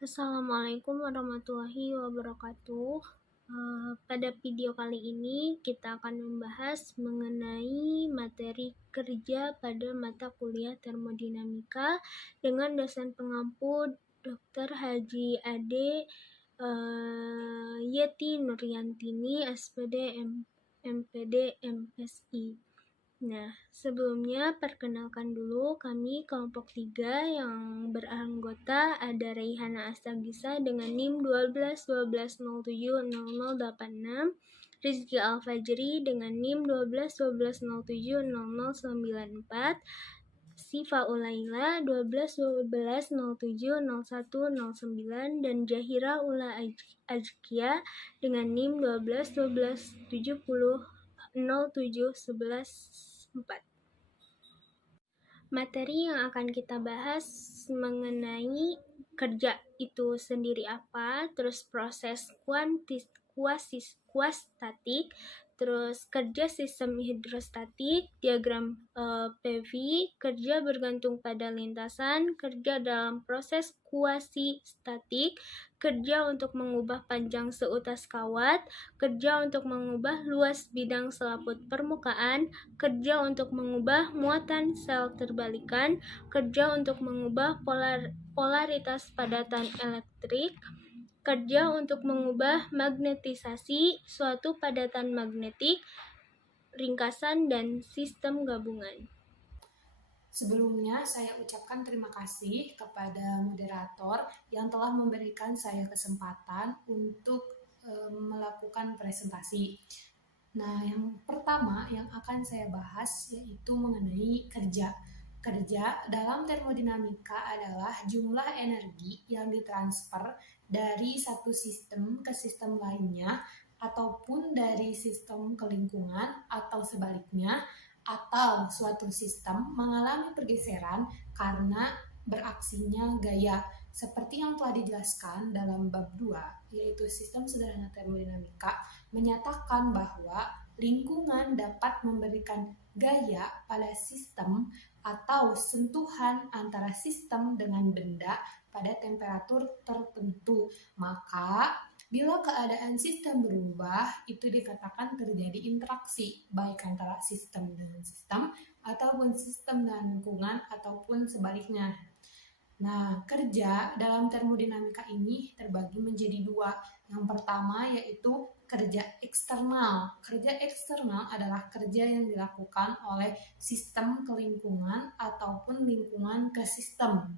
Assalamualaikum warahmatullahi wabarakatuh. Pada video kali ini kita akan membahas mengenai materi kerja pada mata kuliah termodinamika dengan dosen pengampu Dr. Haji Ade Yeti Nuryantini, SPD, MPD, MSI. Nah, sebelumnya perkenalkan dulu kami kelompok 3 yang beranggota ada Reihana Astagisa dengan NIM 12 12 07 0086, Rizky Al-Fajri dengan NIM 12 12 07 0094, Sifa Ulaila 12 12 07 01 09, dan Jahira Ula Ajkia dengan NIM 12 12 70 07 11 4. Materi yang akan kita bahas mengenai kerja itu sendiri apa, terus proses kuastatik, terus kerja sistem hidrostatik, diagram PV, kerja bergantung pada lintasan, kerja dalam proses kuasi-statik, kerja untuk mengubah panjang seutas kawat, kerja untuk mengubah luas bidang selaput permukaan, kerja untuk mengubah muatan sel terbalikan, kerja untuk mengubah polaritas padatan elektrik, kerja untuk mengubah magnetisasi suatu padatan magnetik, ringkasan, dan sistem gabungan. Sebelumnya, saya ucapkan terima kasih kepada moderator yang telah memberikan saya kesempatan untuk melakukan presentasi. Nah, yang pertama yang akan saya bahas yaitu mengenai kerja. Kerja dalam termodinamika adalah jumlah energi yang ditransfer dari satu sistem ke sistem lainnya, ataupun dari sistem ke lingkungan atau sebaliknya, atau suatu sistem mengalami pergeseran karena beraksinya gaya, seperti yang telah dijelaskan dalam bab 2, yaitu sistem sederhana termodinamika, menyatakan bahwa lingkungan dapat memberikan gaya pada sistem atau sentuhan antara sistem dengan benda pada temperatur tertentu. Maka bila keadaan sistem berubah, itu dikatakan terjadi interaksi, baik antara sistem dengan sistem, ataupun sistem dengan lingkungan, ataupun sebaliknya. Nah, kerja dalam termodinamika ini terbagi menjadi 2. Yang pertama yaitu kerja eksternal. Kerja eksternal adalah kerja yang dilakukan oleh sistem ke lingkungan ataupun lingkungan ke sistem.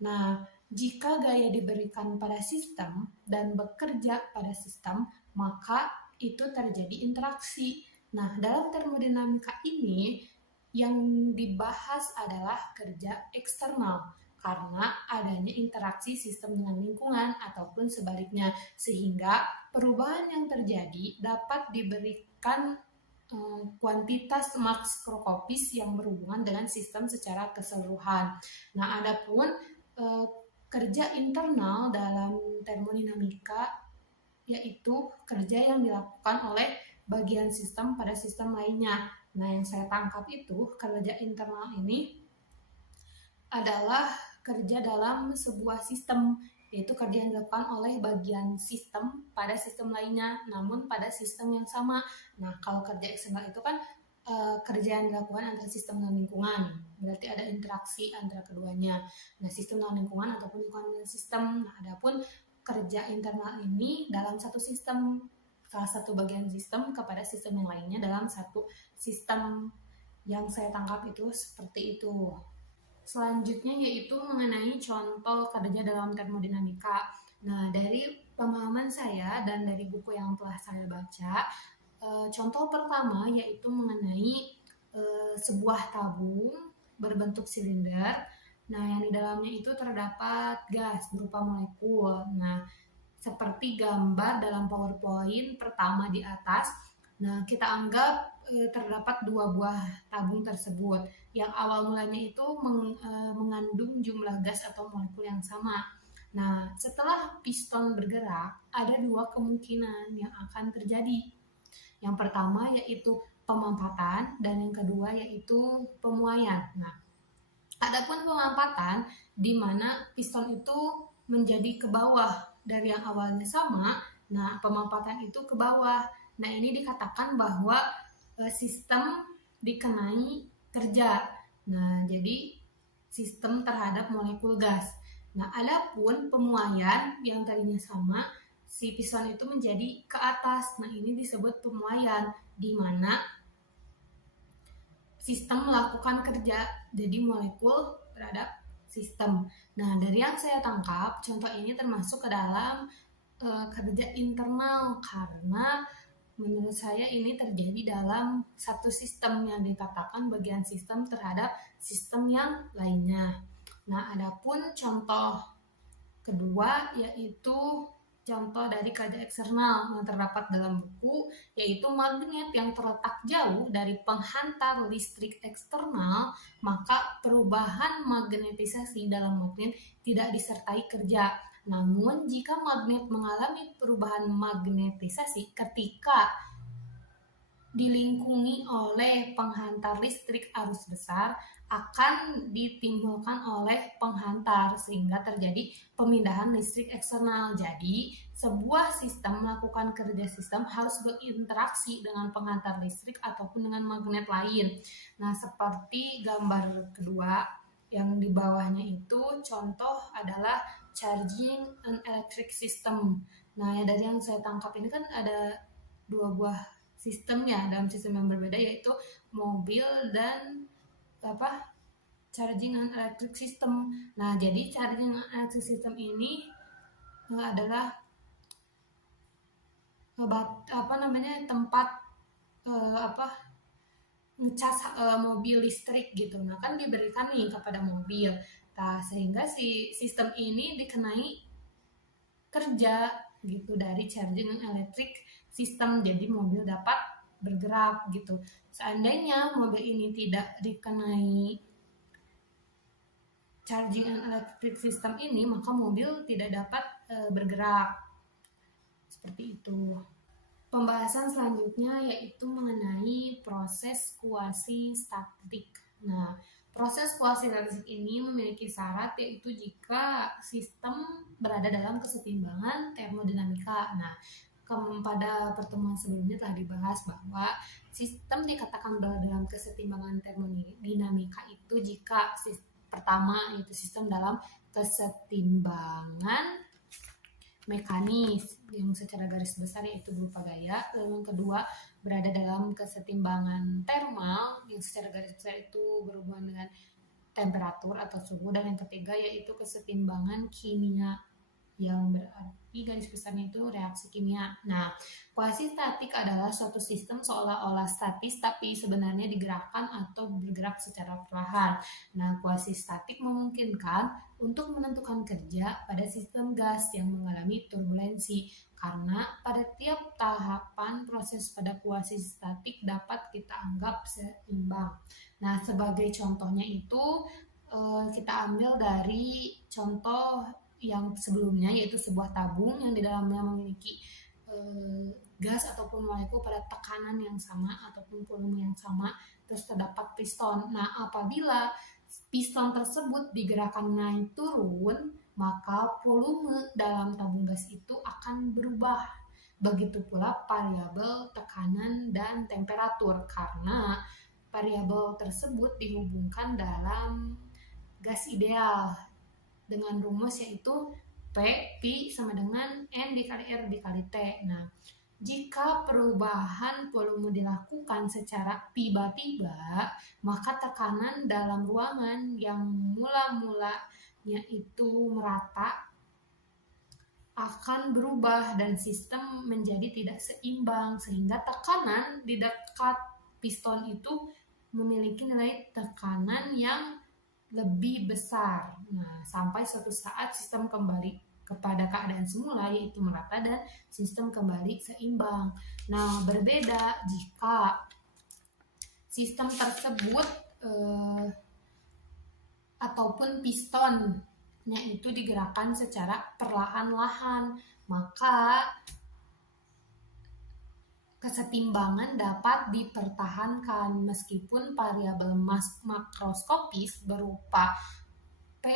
Nah, jika gaya diberikan pada sistem dan bekerja pada sistem, maka itu terjadi interaksi. Nah, dalam termodinamika ini yang dibahas adalah kerja eksternal, karena adanya interaksi sistem dengan lingkungan ataupun sebaliknya, sehingga perubahan yang terjadi dapat diberikan kuantitas makroskopis yang berhubungan dengan sistem secara keseluruhan. Nah, adapun kerja internal dalam termodinamika yaitu kerja yang dilakukan oleh bagian sistem pada sistem lainnya. Nah, yang saya tangkap itu kerja internal ini adalah kerja dalam sebuah sistem, yaitu kerja yang dilakukan oleh bagian sistem pada sistem lainnya, namun pada sistem yang sama. Nah, kalau kerja eksternal itu kan kerja yang dilakukan antara sistem dan lingkungan, berarti ada interaksi antara keduanya. Nah, sistem dan lingkungan ataupun lingkungan dan sistem. Nah, adapun kerja internal ini dalam satu sistem, salah satu bagian sistem kepada sistem yang lainnya dalam satu sistem. Yang saya tangkap itu seperti itu. Selanjutnya yaitu mengenai contoh kerja dalam termodinamika. Nah, dari pemahaman saya dan dari buku yang telah saya baca, contoh pertama yaitu mengenai sebuah tabung berbentuk silinder. Nah, yang di dalamnya itu terdapat gas berupa molekul. Nah, seperti gambar dalam PowerPoint pertama di atas. Nah, kita anggap terdapat 2 buah tabung tersebut. Yang awal mulanya itu mengandung jumlah gas atau molekul yang sama. Nah, setelah piston bergerak, ada 2 kemungkinan yang akan terjadi. Yang pertama yaitu pemampatan dan yang kedua yaitu pemuaian. Nah, adapun pemampatan di mana piston itu menjadi ke bawah dari yang awalnya sama. Nah, pemanfaatan itu ke bawah. Nah, ini dikatakan bahwa sistem dikenai kerja. Nah, jadi sistem terhadap molekul gas. Nah, adapun pemuaian yang tadinya sama, si piston itu menjadi ke atas. Nah, ini disebut pemuaian, di mana sistem melakukan kerja, jadi molekul terhadap sistem. Nah, dari yang saya tangkap, contoh ini termasuk ke dalam kerja internal, karena menurut saya ini terjadi dalam satu sistem yang dikatakan bagian sistem terhadap sistem yang lainnya. Nah, adapun contoh kedua yaitu contoh dari kerja eksternal yang terdapat dalam buku, yaitu magnet yang terletak jauh dari penghantar listrik eksternal, maka perubahan magnetisasi dalam magnet tidak disertai kerja. Namun, jika magnet mengalami perubahan magnetisasi ketika dilingkungi oleh penghantar listrik arus besar, akan ditimbulkan oleh penghantar sehingga terjadi pemindahan listrik eksternal. Jadi, sebuah sistem melakukan kerja sistem harus berinteraksi dengan penghantar listrik ataupun dengan magnet lain. Nah, seperti gambar kedua yang di bawahnya itu contoh adalah charging an electric system. Nah, ya dari yang saya tangkap ini kan ada dua buah sistemnya dalam sistem yang berbeda, yaitu mobil dan charging and electric system. Nah, jadi charging and electric system ini adalah tempat ngecas mobil listrik gitu. Nah, kan diberikan nih kepada mobil. Nah, sehingga si sistem ini dikenai kerja gitu dari charging and electric system, jadi mobil dapat bergerak gitu. Seandainya mobil ini tidak dikenai charging and electric system ini, maka mobil tidak dapat bergerak. Seperti itu. Pembahasan selanjutnya yaitu mengenai proses kuasi statik. Nah, proses kuasi statik ini memiliki syarat, yaitu jika sistem berada dalam kesetimbangan termodinamika. Nah, pada pertemuan sebelumnya telah dibahas bahwa sistem dikatakan berada dalam kesetimbangan termodinamika itu jika pertama yaitu sistem dalam kesetimbangan mekanis yang secara garis besar yaitu berupa gaya. Lalu yang kedua berada dalam kesetimbangan termal yang secara garis besar itu berhubungan dengan temperatur atau suhu. Dan yang ketiga yaitu kesetimbangan kimia yang berarti garis besarnya itu reaksi kimia. Nah, kuasi statik adalah suatu sistem seolah-olah statis tapi sebenarnya digerakkan atau bergerak secara perlahan. Nah, kuasi statik memungkinkan untuk menentukan kerja pada sistem gas yang mengalami turbulensi, karena pada tiap tahapan proses pada kuasi statik dapat kita anggap seimbang. Nah, sebagai contohnya itu kita ambil dari contoh yang sebelumnya, yaitu sebuah tabung yang di dalamnya memiliki gas ataupun molekul pada tekanan yang sama ataupun volume yang sama, terus terdapat piston. Nah, apabila piston tersebut digerakkan naik turun, maka volume dalam tabung gas itu akan berubah. Begitu pula variabel tekanan dan temperatur, karena variabel tersebut dihubungkan dalam gas ideal dengan rumus yaitu P sama dengan N dikali R dikali T. Nah, jika perubahan volume dilakukan secara tiba-tiba, maka tekanan dalam ruangan yang mula-mulanya itu merata akan berubah dan sistem menjadi tidak seimbang, sehingga tekanan di dekat piston itu memiliki nilai tekanan yang lebih besar. Nah, sampai suatu saat sistem kembali kepada keadaan semula, yaitu merata dan sistem kembali seimbang. Nah, berbeda jika sistem tersebut ataupun pistonnya itu digerakkan secara perlahan-lahan, maka kesetimbangan dapat dipertahankan meskipun variabel makroskopis berupa P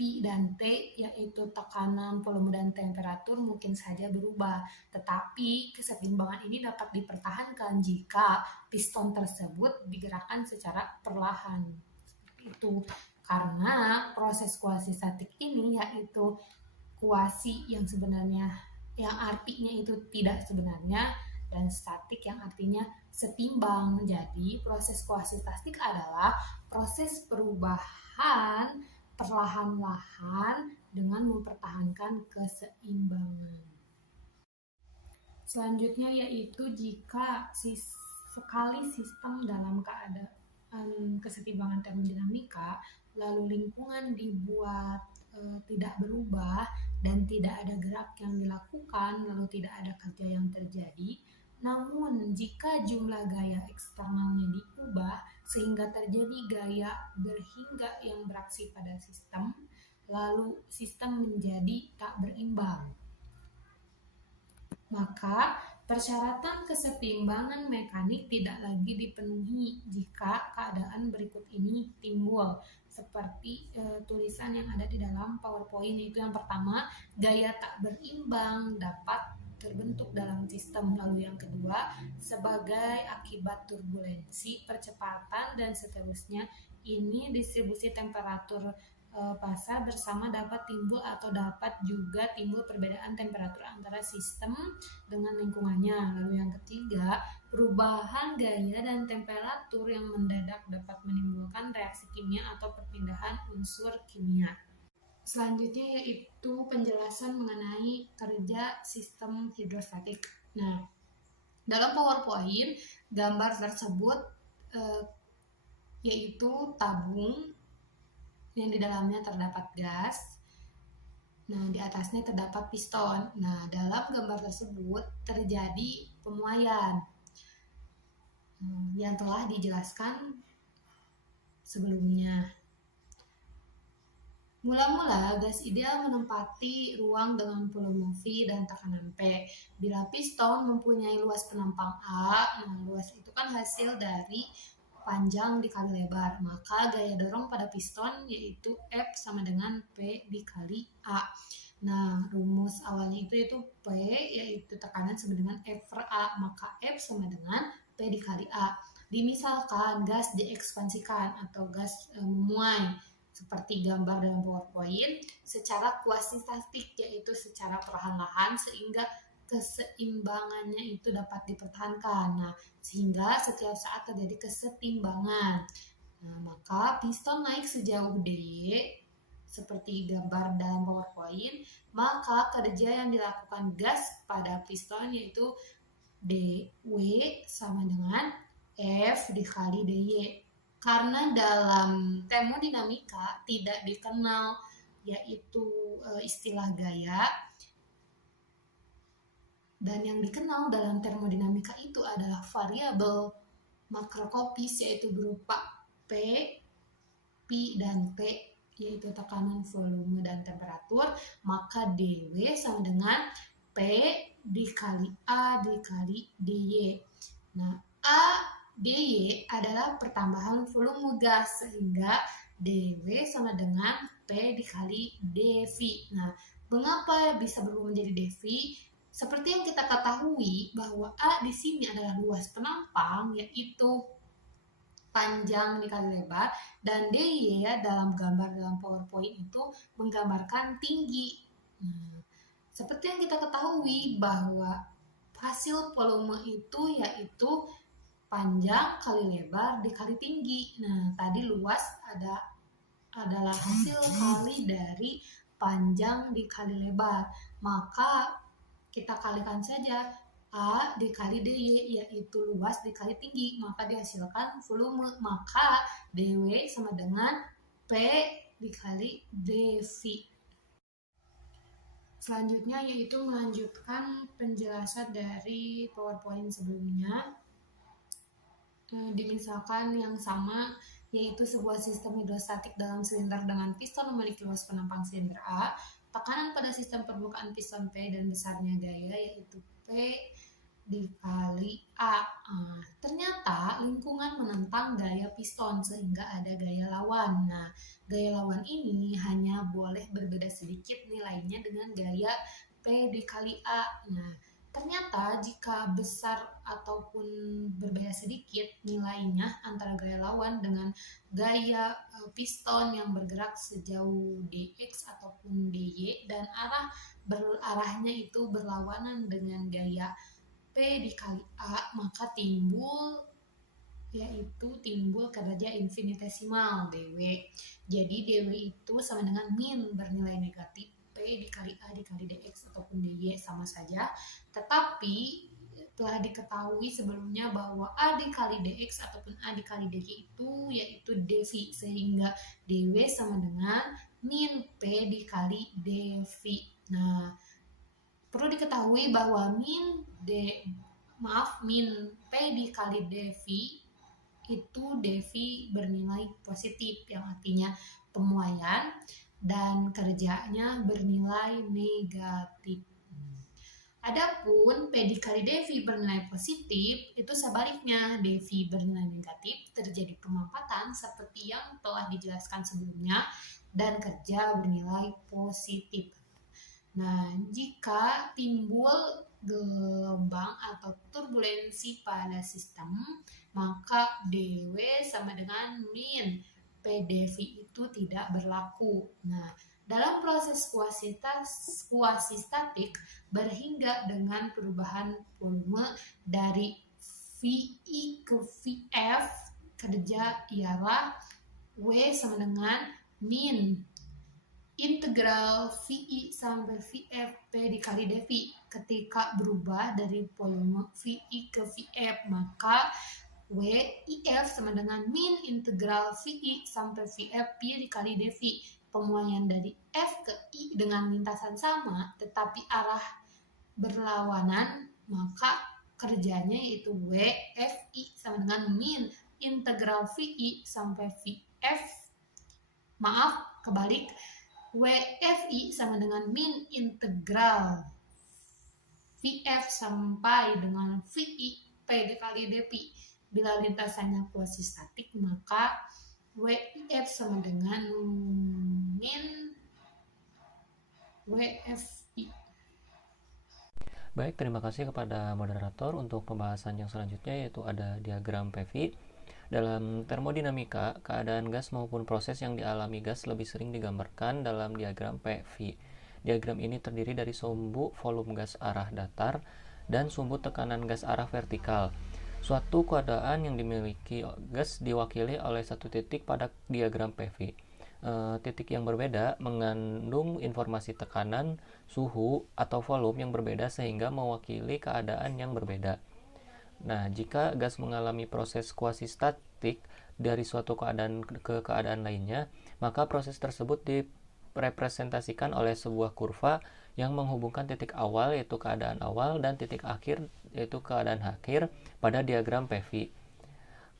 P dan T, yaitu tekanan, volume, dan temperatur mungkin saja berubah. Tetapi kesetimbangan ini dapat dipertahankan jika piston tersebut digerakkan secara perlahan. Itu karena proses kuasi statik ini yaitu kuasi yang sebenarnya yang artinya itu tidak sebenarnya, dan statik yang artinya setimbang. Jadi proses kuasi statik adalah proses perubahan perlahan-lahan dengan mempertahankan keseimbangan. Selanjutnya yaitu jika sekali sistem dalam keadaan kesetimbangan termodinamika, lalu lingkungan dibuat tidak berubah dan tidak ada gerak yang dilakukan, lalu tidak ada kerja yang terjadi. Namun jika jumlah gaya eksternalnya diubah sehingga terjadi gaya berhingga yang beraksi pada sistem, lalu sistem menjadi tak berimbang. Maka persyaratan kesetimbangan mekanik tidak lagi dipenuhi jika keadaan berikut ini timbul, seperti tulisan yang ada di dalam PowerPoint, yaitu yang pertama, gaya tak berimbang dapat terbentuk dalam sistem. Lalu yang kedua, sebagai akibat turbulensi, percepatan, dan seterusnya. Ini distribusi temperatur pasar bersama dapat timbul atau dapat juga timbul perbedaan temperatur antara sistem dengan lingkungannya. Lalu yang ketiga, perubahan gaya dan temperatur yang mendadak dapat menimbulkan reaksi kimia atau perpindahan unsur kimia. Selanjutnya yaitu penjelasan mengenai kerja sistem hidrostatik. Nah, dalam PowerPoint gambar tersebut yaitu tabung yang di dalamnya terdapat gas. Nah, di atasnya terdapat piston. Nah, dalam gambar tersebut terjadi pemuaian yang telah dijelaskan sebelumnya. Mula-mula, gas ideal menempati ruang dengan volume V dan tekanan P. Bila piston mempunyai luas penampang A, nah luas itu kan hasil dari panjang dikali lebar, maka gaya dorong pada piston yaitu F sama dengan P dikali A. Nah, rumus awalnya itu P yaitu tekanan sama dengan F per A, maka F sama dengan P dikali A. Dimisalkan gas diekspansikan atau gas memuai, seperti gambar dalam PowerPoint, secara kuasi-statik, yaitu secara perlahan-lahan sehingga keseimbangannya itu dapat dipertahankan. Nah, sehingga setiap saat terjadi kesetimbangan. Nah, maka piston naik sejauh D, seperti gambar dalam PowerPoint, maka kerja yang dilakukan gas pada piston yaitu dW sama dengan F dikali dy. Karena dalam termodinamika tidak dikenal yaitu istilah gaya, dan yang dikenal dalam termodinamika itu adalah variabel makroskopis yaitu berupa P, Pi, dan T, yaitu tekanan, volume, dan temperatur, maka dW sama dengan P dikali A dikali dy. Nah, A dy adalah pertambahan volume gas sehingga dW sama dengan P dikali dV. Nah, mengapa bisa berubah menjadi dV? Seperti yang kita ketahui bahwa A di sini adalah luas penampang yaitu panjang dikali lebar, dan dy ya dalam gambar dalam PowerPoint itu menggambarkan tinggi. Nah, seperti yang kita ketahui bahwa hasil volume itu yaitu panjang kali lebar dikali tinggi. Nah, tadi luas adalah hasil kali dari panjang dikali lebar. Maka kita kalikan saja A dikali dy, yaitu luas dikali tinggi, maka dihasilkan volume. Maka dW sama dengan P dikali dV. Selanjutnya yaitu melanjutkan penjelasan dari PowerPoint sebelumnya. Dimisalkan yang sama yaitu sebuah sistem hidrostatik dalam silinder dengan piston memiliki luas penampang silinder A, tekanan pada sistem permukaan piston P dan besarnya gaya yaitu P dikali A. Ternyata lingkungan menentang gaya piston sehingga ada gaya lawan. Nah, gaya lawan ini hanya boleh berbeda sedikit nilainya dengan gaya P dikali A. Nah, ternyata jika besar ataupun berbeda sedikit nilainya antara gaya lawan dengan gaya piston yang bergerak sejauh dx ataupun dy dan arahnya itu berlawanan dengan gaya P dikali A, maka timbul kerja infinitesimal dw. Jadi dw itu sama dengan min bernilai negatif P dikali A dikali dx ataupun dy sama saja. Tetapi telah diketahui sebelumnya bahwa A dikali dx ataupun A dikali dy itu yaitu dv, sehingga dw sama dengan min P dikali dv. Nah, perlu diketahui bahwa min P dikali dv itu dv bernilai positif, yang artinya pemuaian, dan kerjanya bernilai negatif. Adapun P dikali dv bernilai positif, itu sebaliknya, dv bernilai negatif, terjadi pemampatan seperti yang telah dijelaskan sebelumnya, dan kerja bernilai positif. Nah, jika timbul gelombang atau turbulensi pada sistem, maka dw sama dengan min P dv itu tidak berlaku. Nah, dalam proses kuasi-statik berhingga dengan perubahan volume dari VI ke VF, kerja ialah W sama dengan min integral VI sampai VF P dikali dv. Ketika berubah dari volume VI ke VF, maka WIF sama dengan min integral VI sampai VF P dikali dv. Pemuaian dari F ke I dengan lintasan sama tetapi arah berlawanan, maka kerjanya yaitu WFI sama dengan min integral VI sampai VF. Kebalik. WFI sama dengan min integral VF sampai dengan VI P dikali dv. Bila lintasannya kuasi statik, maka WIF sama dengan min WFI. Baik, terima kasih kepada moderator. Untuk pembahasan yang selanjutnya yaitu ada diagram PV. Dalam termodinamika, keadaan gas maupun proses yang dialami gas lebih sering digambarkan dalam diagram PV. Diagram ini terdiri dari sumbu volume gas arah datar dan sumbu tekanan gas arah vertikal. Suatu keadaan yang dimiliki gas diwakili oleh satu titik pada diagram PV. Titik yang berbeda mengandung informasi tekanan, suhu, atau volume yang berbeda sehingga mewakili keadaan yang berbeda. Nah, jika gas mengalami proses kuasi-statik dari suatu keadaan ke keadaan lainnya, maka proses tersebut direpresentasikan oleh sebuah kurva yang menghubungkan titik awal yaitu keadaan awal dan titik akhir yaitu keadaan akhir pada diagram PV.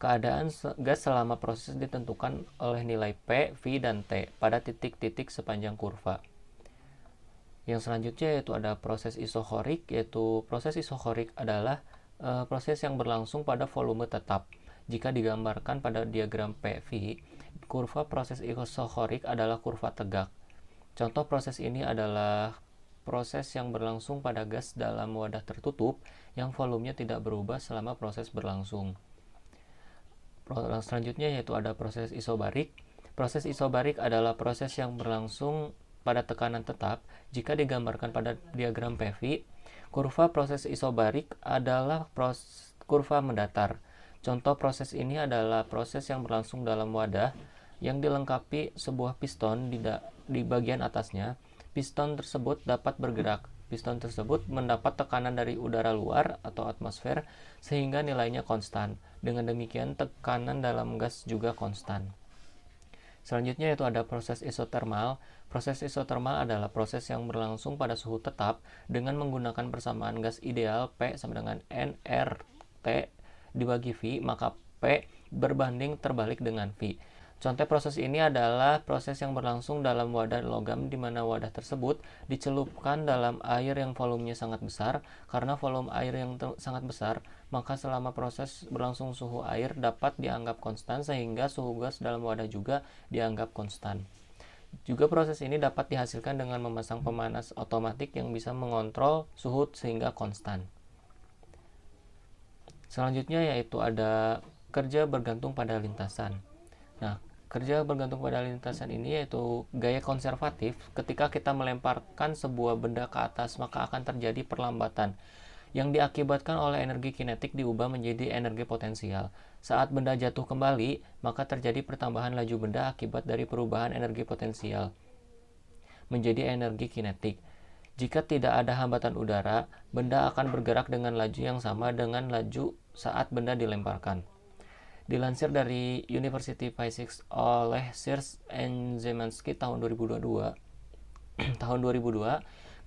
Keadaan gas selama proses ditentukan oleh nilai P, V, dan T pada titik-titik sepanjang kurva. Yang selanjutnya yaitu ada proses isochorik, yaitu proses isochorik adalah proses yang berlangsung pada volume tetap. Jika digambarkan pada diagram PV, kurva proses isochorik adalah kurva tegak. Contoh proses ini adalah proses yang berlangsung pada gas dalam wadah tertutup yang volumenya tidak berubah selama proses berlangsung. Selanjutnya yaitu ada proses isobarik. Proses isobarik adalah proses yang berlangsung pada tekanan tetap. Jika digambarkan pada diagram PV, kurva proses isobarik adalah kurva mendatar. Contoh proses ini adalah proses yang berlangsung dalam wadah yang dilengkapi sebuah piston di bagian atasnya. Piston tersebut dapat bergerak. Piston tersebut mendapat tekanan dari udara luar atau atmosfer sehingga nilainya konstan. Dengan demikian tekanan dalam gas juga konstan. Selanjutnya yaitu ada proses isotermal. Proses isotermal adalah proses yang berlangsung pada suhu tetap dengan menggunakan persamaan gas ideal P sama dengan nRT dibagi V, maka P berbanding terbalik dengan V. Contoh proses ini adalah proses yang berlangsung dalam wadah logam di mana wadah tersebut dicelupkan dalam air yang volumenya sangat besar. Karena volume air yang sangat besar, maka selama proses berlangsung suhu air dapat dianggap konstan sehingga suhu gas dalam wadah juga dianggap konstan. Juga proses ini dapat dihasilkan dengan memasang pemanas otomatis yang bisa mengontrol suhu sehingga konstan. Selanjutnya yaitu ada kerja bergantung pada lintasan. Nah, kerja bergantung pada lintasan ini yaitu gaya konservatif. Ketika kita melemparkan sebuah benda ke atas, maka akan terjadi perlambatan yang diakibatkan oleh energi kinetik diubah menjadi energi potensial. Saat benda jatuh kembali, maka terjadi pertambahan laju benda akibat dari perubahan energi potensial menjadi energi kinetik. Jika tidak ada hambatan udara, benda akan bergerak dengan laju yang sama dengan laju saat benda dilemparkan. Dilansir dari University Physics oleh Sierz and Zemanski tahun 2002,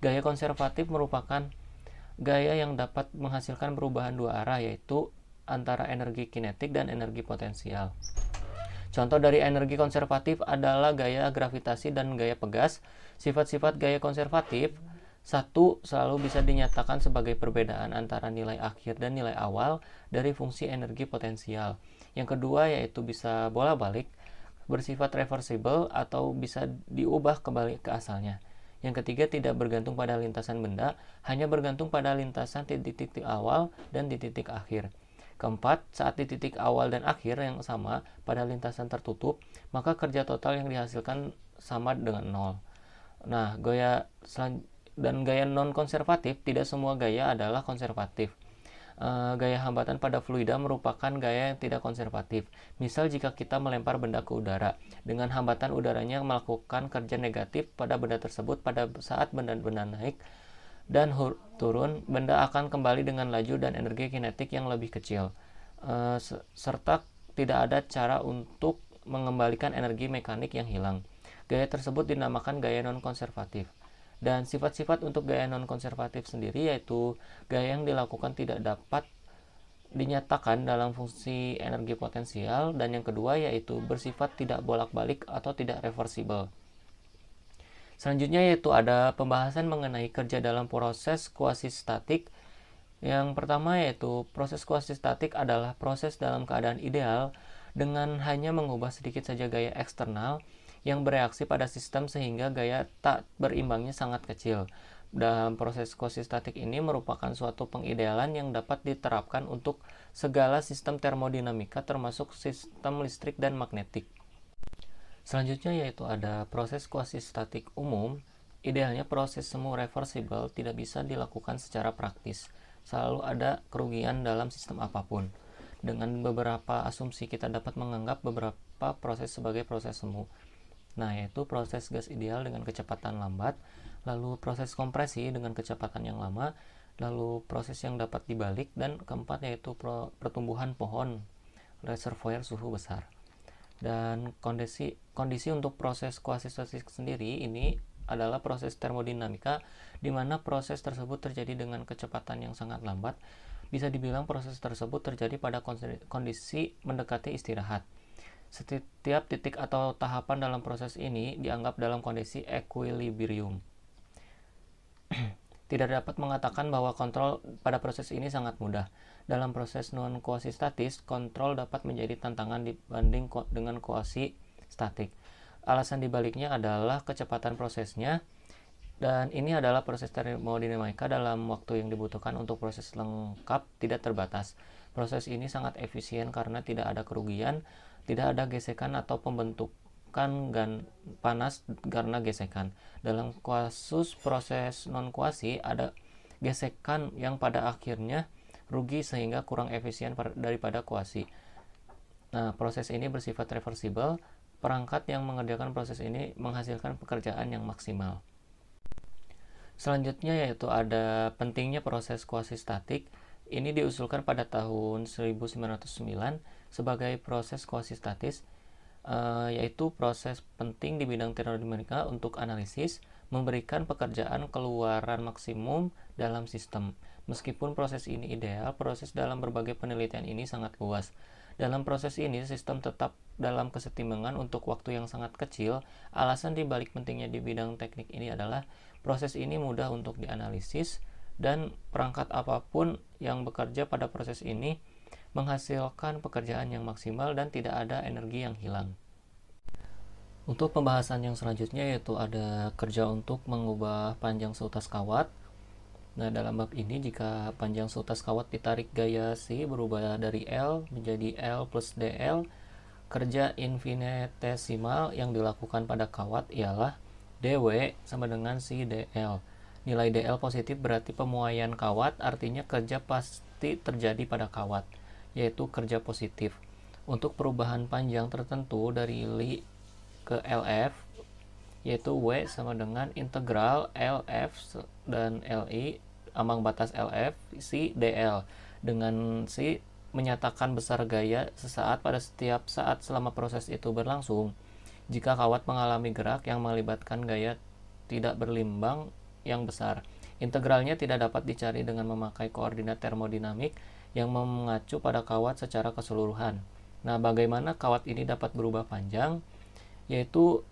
gaya konservatif merupakan gaya yang dapat menghasilkan perubahan dua arah, yaitu antara energi kinetik dan energi potensial. Contoh dari energi konservatif adalah gaya gravitasi dan gaya pegas. Sifat-sifat gaya konservatif: 1. Selalu bisa dinyatakan sebagai perbedaan antara nilai akhir dan nilai awal dari fungsi energi potensial. Yang kedua yaitu bisa bolak-balik, bersifat reversible atau bisa diubah kembali ke asalnya. Yang ketiga tidak bergantung pada lintasan benda, hanya bergantung pada lintasan di titik awal dan di titik akhir. Keempat, saat di titik awal dan akhir yang sama pada lintasan tertutup, maka kerja total yang dihasilkan sama dengan 0. Nah, gaya non-konservatif, tidak semua gaya adalah konservatif. Gaya hambatan pada fluida merupakan gaya yang tidak konservatif. Misal jika kita melempar benda ke udara, dengan hambatan udaranya melakukan kerja negatif pada benda tersebut. Pada saat benda-benda naik dan turun, benda akan kembali dengan laju dan energi kinetik yang lebih kecil, serta tidak ada cara untuk mengembalikan energi mekanik yang hilang. Gaya tersebut dinamakan gaya non-konservatif. Dan sifat-sifat untuk gaya non-konservatif sendiri yaitu gaya yang dilakukan tidak dapat dinyatakan dalam fungsi energi potensial, dan yang kedua yaitu bersifat tidak bolak-balik atau tidak reversible. Selanjutnya yaitu ada pembahasan mengenai kerja dalam proses kuasi-statik. Yang pertama yaitu proses kuasi-statik adalah proses dalam keadaan ideal dengan hanya mengubah sedikit saja gaya eksternal yang bereaksi pada sistem sehingga gaya tak berimbangnya sangat kecil. Dalam proses kuasi-statik ini merupakan suatu pengidealan yang dapat diterapkan untuk segala sistem termodinamika termasuk sistem listrik dan magnetik. Selanjutnya yaitu ada proses kuasi-statik umum. Idealnya proses semu reversible tidak bisa dilakukan secara praktis. Selalu ada kerugian dalam sistem apapun. Dengan beberapa asumsi kita dapat menganggap beberapa proses sebagai proses semu. Nah, yaitu proses gas ideal dengan kecepatan lambat, lalu proses kompresi dengan kecepatan yang lama, lalu proses yang dapat dibalik, dan keempat yaitu pertumbuhan pohon reservoir suhu besar. Dan kondisi untuk proses kuasi-statik sendiri ini adalah proses termodinamika di mana proses tersebut terjadi dengan kecepatan yang sangat lambat. Bisa dibilang proses tersebut terjadi pada kondisi mendekati istirahat. Setiap titik atau tahapan dalam proses ini dianggap dalam kondisi equilibrium. Tidak dapat mengatakan bahwa kontrol pada proses ini sangat mudah. Dalam proses non-kuasi-statis, kontrol dapat menjadi tantangan dibanding dengan kuasi-statik. Alasan dibaliknya adalah kecepatan prosesnya, dan ini adalah proses termodinamika dalam waktu yang dibutuhkan untuk proses lengkap tidak terbatas. Proses ini sangat efisien karena tidak ada kerugian, tidak ada gesekan atau pembentukan panas karena gesekan. Dalam kasus proses non-kuasi ada gesekan yang pada akhirnya rugi sehingga kurang efisien daripada kuasi. Nah, proses ini bersifat reversible. Perangkat yang mengerjakan proses ini menghasilkan pekerjaan yang maksimal. Selanjutnya yaitu ada pentingnya proses kuasi-statik. Ini diusulkan pada tahun 1909 sebagai proses kuasi-statis, yaitu proses penting di bidang termodinamika untuk analisis, memberikan pekerjaan keluaran maksimum dalam sistem. Meskipun proses ini ideal, proses dalam berbagai penelitian ini sangat luas. Dalam proses ini, sistem tetap dalam kesetimbangan untuk waktu yang sangat kecil. Alasan dibalik pentingnya di bidang teknik ini adalah proses ini mudah untuk dianalisis dan perangkat apapun yang bekerja pada proses ini menghasilkan pekerjaan yang maksimal dan tidak ada energi yang hilang. Untuk pembahasan yang selanjutnya yaitu ada kerja untuk mengubah panjang seutas kawat. Nah, dalam bab ini jika panjang seutas kawat ditarik gaya C berubah dari L menjadi L plus DL, kerja infinitesimal yang dilakukan pada kawat ialah dW sama dengan C dL. Nilai dL positif berarti pemuaian kawat, artinya kerja pasti terjadi pada kawat, yaitu kerja positif. Untuk perubahan panjang tertentu dari Li ke LF, yaitu W sama dengan integral LF dan LI ambang batas LF C dL, dengan C menyatakan besar gaya sesaat pada setiap saat selama proses itu berlangsung. Jika kawat mengalami gerak yang melibatkan gaya tidak berlimbang yang besar, integralnya tidak dapat dicari dengan memakai koordinat termodinamik yang mengacu pada kawat secara keseluruhan. Nah, bagaimana kawat ini dapat berubah panjang? Yaitu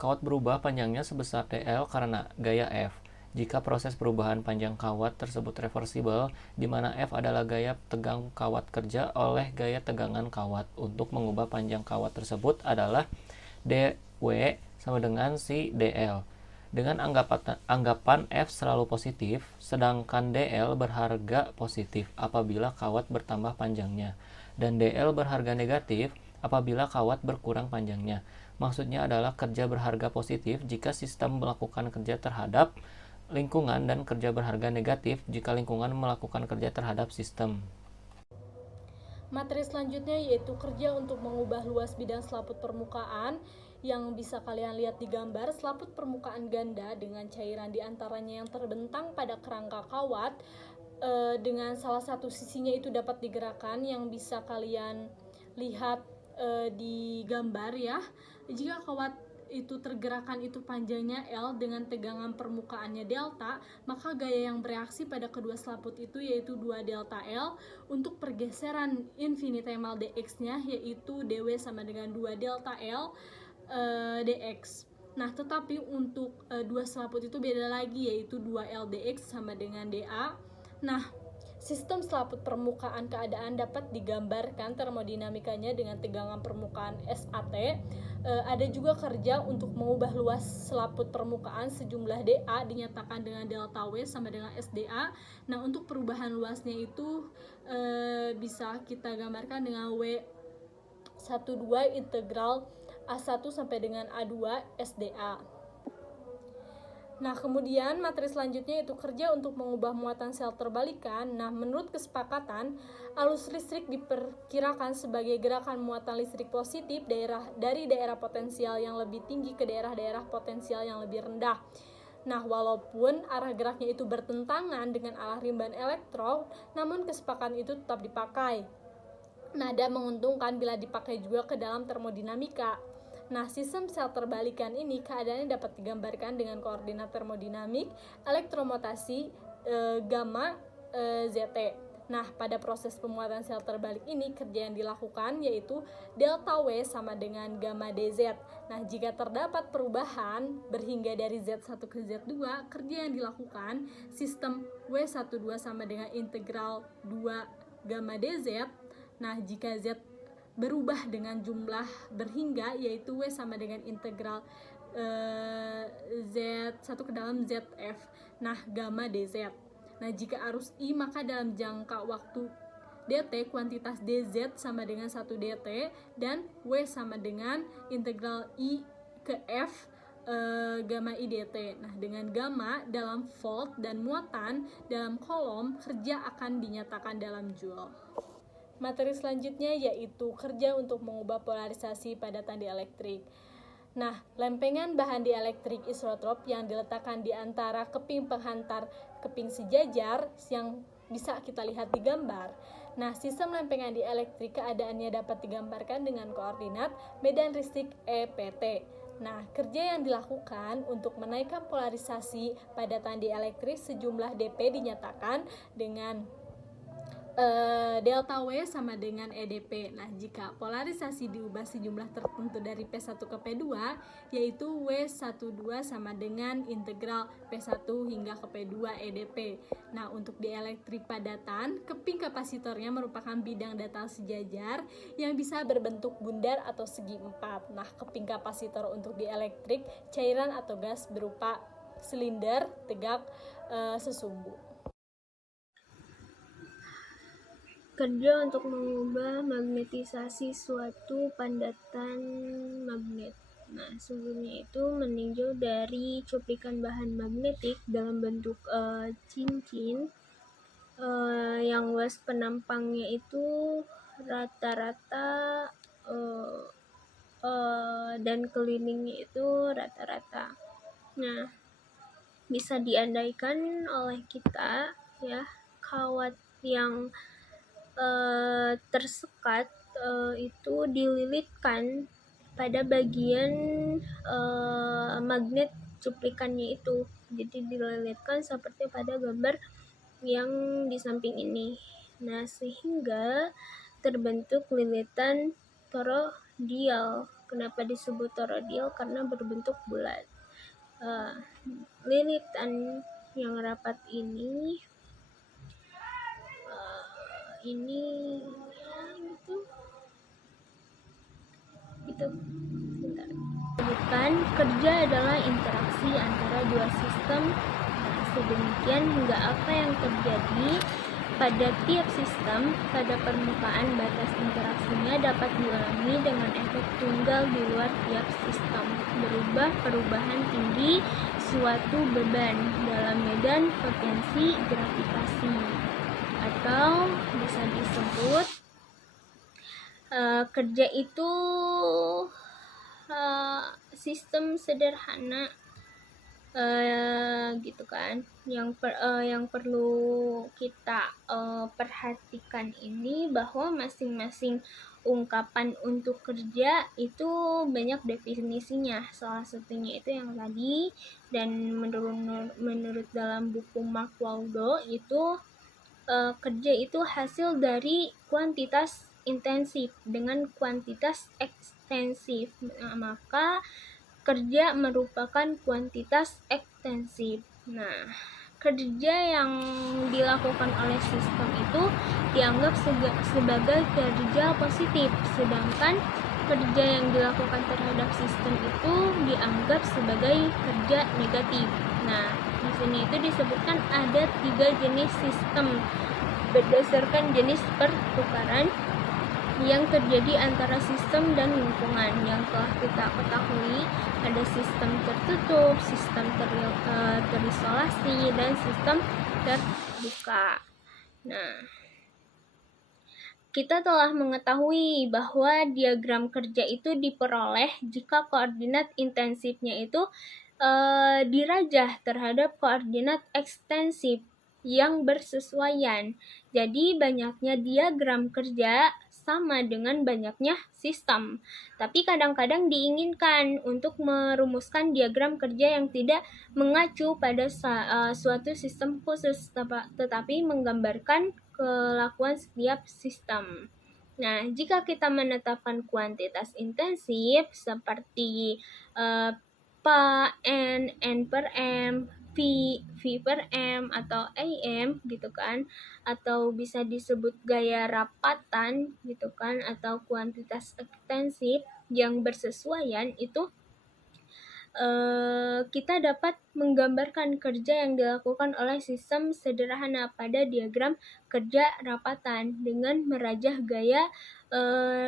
kawat berubah panjangnya sebesar dL karena gaya F. Jika proses perubahan panjang kawat tersebut reversibel, di mana F adalah gaya tegang kawat kerja oleh gaya tegangan kawat. Untuk mengubah panjang kawat tersebut adalah dW sama dengan C dL. Dengan anggapan F selalu positif, sedangkan dL berharga positif apabila kawat bertambah panjangnya, dan dL berharga negatif apabila kawat berkurang panjangnya. Maksudnya adalah kerja berharga positif jika sistem melakukan kerja terhadap lingkungan dan kerja berharga negatif jika lingkungan melakukan kerja terhadap sistem. Materi selanjutnya yaitu kerja untuk mengubah luas bidang selaput permukaan. Yang bisa kalian lihat di gambar, selaput permukaan ganda dengan cairan diantaranya yang terbentang pada kerangka kawat, dengan salah satu sisinya itu dapat digerakkan, yang bisa kalian lihat di gambar ya. Jika kawat itu tergerakkan itu panjangnya L dengan tegangan permukaannya delta, maka gaya yang bereaksi pada kedua selaput itu yaitu 2 delta L. Untuk pergeseran infinitemal dx-nya yaitu dW sama dengan 2 delta L dx. Nah, tetapi untuk dua selaput itu beda lagi, yaitu 2L dx sama dengan dA. Nah, sistem selaput permukaan keadaan dapat digambarkan termodinamikanya dengan tegangan permukaan SAT. Ada juga kerja untuk mengubah luas selaput permukaan sejumlah dA dinyatakan dengan delta W sama dengan SdA. Nah, untuk perubahan luasnya itu bisa kita gambarkan dengan W12 integral A1 sampai dengan A2 SdA. Nah, kemudian materi selanjutnya itu kerja untuk mengubah muatan sel terbalikan. Nah, menurut kesepakatan, arus listrik diperkirakan sebagai gerakan muatan listrik positif dari daerah potensial yang lebih tinggi ke daerah-daerah potensial yang lebih rendah. Nah, walaupun arah geraknya itu bertentangan dengan arah rimban elektron, namun kesepakatan itu tetap dipakai. Nah, dan menguntungkan bila dipakai juga ke dalam termodinamika. Nah, sistem sel terbalikan ini keadaannya dapat digambarkan dengan koordinat termodinamik elektromotasi gamma ZT. Nah, pada proses pemuatan sel terbalik ini kerja yang dilakukan yaitu delta W sama dengan gamma DZ. Nah, jika terdapat perubahan berhingga dari Z1 ke Z2, kerja yang dilakukan sistem W12 sama dengan integral 2 gamma DZ. Nah, jika Z berubah dengan jumlah berhingga yaitu W sama dengan integral Z1 ke dalam ZF. Nah, gamma DZ. Nah, jika arus I maka dalam jangka waktu dt kuantitas dz sama dengan 1 dt dan W sama dengan integral I ke F gamma I dt. Nah, dengan gamma dalam volt dan muatan dalam kolom kerja akan dinyatakan dalam joule. Materi selanjutnya yaitu kerja untuk mengubah polarisasi padatan dielektrik. Nah, lempengan bahan dielektrik isotrop yang diletakkan di antara keping penghantar keping sejajar yang bisa kita lihat di gambar. Nah, sistem lempengan dielektrik keadaannya dapat digambarkan dengan koordinat medan listrik EPT. Nah, kerja yang dilakukan untuk menaikkan polarisasi padatan dielektrik sejumlah dP dinyatakan dengan delta W sama dengan EDP. Nah, jika polarisasi diubah sejumlah tertentu dari P1 ke P2, yaitu W12 sama dengan integral P1 hingga ke P2 EDP. Nah, untuk di elektrik padatan, keping kapasitornya merupakan bidang datar sejajar yang bisa berbentuk bundar atau segi empat. Nah, keping kapasitor untuk di elektrik, cairan atau gas berupa silinder, tegak, sesumbu. Kerja untuk mengubah magnetisasi suatu pandatan magnet. Nah, sebelumnya itu meninjau dari cuplikan bahan magnetik dalam bentuk cincin yang luas penampangnya itu rata-rata dan kelilingnya itu rata-rata. Nah, bisa diandaikan oleh kita ya, kawat yang tersekat itu dililitkan pada bagian magnet cuplikannya itu. Jadi dililitkan seperti pada gambar yang di samping ini. Nah, sehingga terbentuk lilitan toroidal. Kenapa disebut toroidal? Karena berbentuk bulat. Lilitan yang rapat ini ya gitu. Bentar. Bukan, kerja adalah interaksi antara dua sistem. Nah, sedemikian hingga apa yang terjadi pada tiap sistem pada permukaan batas interaksinya dapat dialami dengan efek tunggal di luar tiap sistem. Berubah perubahan tinggi suatu beban dalam medan potensi gravitasi, atau bisa disebut kerja itu sistem sederhana gitu kan. Yang perlu kita perhatikan ini bahwa masing-masing ungkapan untuk kerja itu banyak definisinya. Salah satunya itu yang tadi, dan menurut dalam buku Mark Waldo itu kerja itu hasil dari kuantitas intensif dengan kuantitas ekstensif. Nah, maka kerja merupakan kuantitas ekstensif. Nah, kerja yang dilakukan oleh sistem itu dianggap sebagai kerja positif, sedangkan kerja yang dilakukan terhadap sistem itu dianggap sebagai kerja negatif. Nah, di sini itu disebutkan ada 3 jenis sistem berdasarkan jenis pertukaran yang terjadi antara sistem dan lingkungan. Yang telah kita ketahui, ada sistem tertutup, sistem terisolasi, dan sistem terbuka. Nah, kita telah mengetahui bahwa diagram kerja itu diperoleh jika koordinat intensifnya itu dirajah terhadap koordinat ekstensif yang bersesuaian. Jadi banyaknya diagram kerja sama dengan banyaknya sistem. Tapi kadang-kadang diinginkan untuk merumuskan diagram kerja yang tidak mengacu pada suatu sistem khusus, tetapi menggambarkan kelakuan setiap sistem. Nah, jika kita menetapkan kuantitas intensif seperti N per M, V per M, atau AM gitu kan, atau bisa disebut gaya rapatan gitu kan, atau kuantitas ekstensif yang bersesuaian, itu kita dapat menggambarkan kerja yang dilakukan oleh sistem sederhana pada diagram kerja rapatan dengan merajah gaya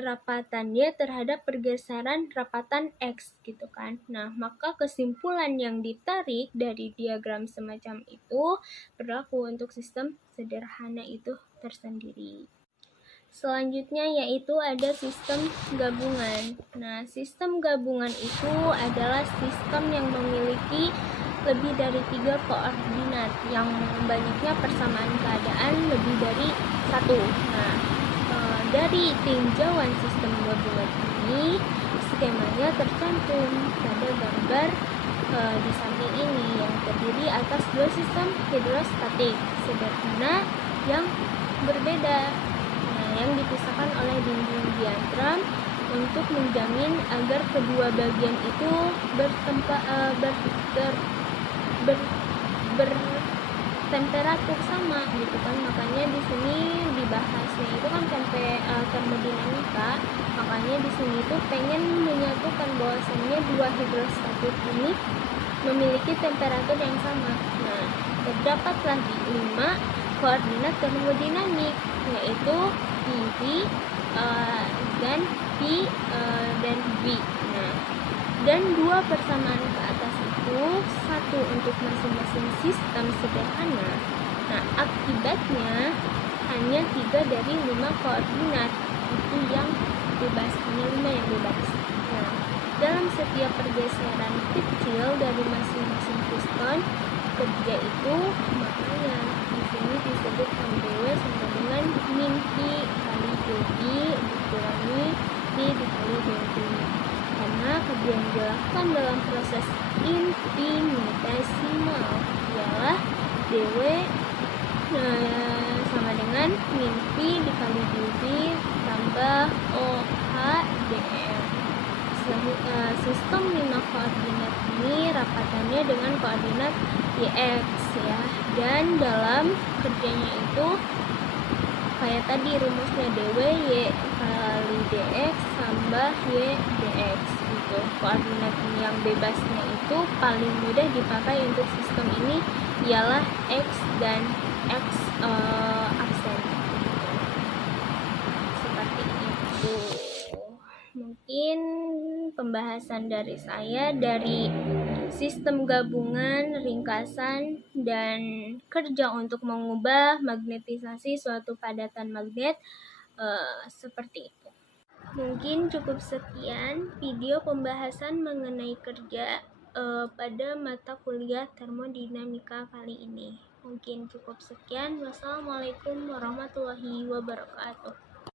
rapatannya terhadap pergeseran rapatan X gitu kan. Nah, maka kesimpulan yang ditarik dari diagram semacam itu berlaku untuk sistem sederhana itu tersendiri. Selanjutnya yaitu ada sistem gabungan. Nah, sistem gabungan itu adalah sistem yang memiliki lebih dari 3 koordinat yang banyaknya persamaan keadaan lebih dari 1. Nah, dari tinjauan sistem gabungan ini, skemanya tercantum pada gambar di samping ini yang terdiri atas 2 sistem hidrostatik sederhana yang berbeda. Nah, yang dipisahkan oleh dinding diagram untuk menjamin agar kedua bagian itu bertemperatur sama gitu kan. Makanya di sini dibahasnya itu kan termodinamika. Makanya di sini tuh pengen menyatukan bahwasannya dua hidrostatik ini memiliki temperatur yang sama. Nah, terdapat lagi 5 koordinat termodinamik, yaitu PV dan P dan V. Nah, dan 2 persamaan ke atas itu, 1 untuk masing-masing sistem sederhana. Nah, akibatnya hanya 3 dari 5 koordinat itu yang bebas, hanya 5 yang bebas. Nah, dalam setiap pergeseran kecil dari masing-masing piston kerja itu, makanya di sini disebutkan dw sama dengan min P kali dv dikurangi P dikali dv, karena kerja yang dilakukan dalam proses infinitesimal ialah dw sama dengan min P dikali dv tambah OH dm. Sistem 5 koordinat ini rapatannya dengan koordinat YX ya, dan dalam kerjanya itu kayak tadi rumusnya dw Y kali dx tambah Y dx gitu. Koordinat yang bebasnya itu paling mudah dipakai untuk sistem ini ialah X dan X aksen seperti itu. Mungkin pembahasan dari saya dari sistem gabungan, ringkasan, dan kerja untuk mengubah magnetisasi suatu padatan magnet seperti itu. Mungkin cukup sekian video pembahasan mengenai kerja pada mata kuliah termodinamika kali ini. Mungkin cukup sekian. Wassalamualaikum warahmatullahi wabarakatuh.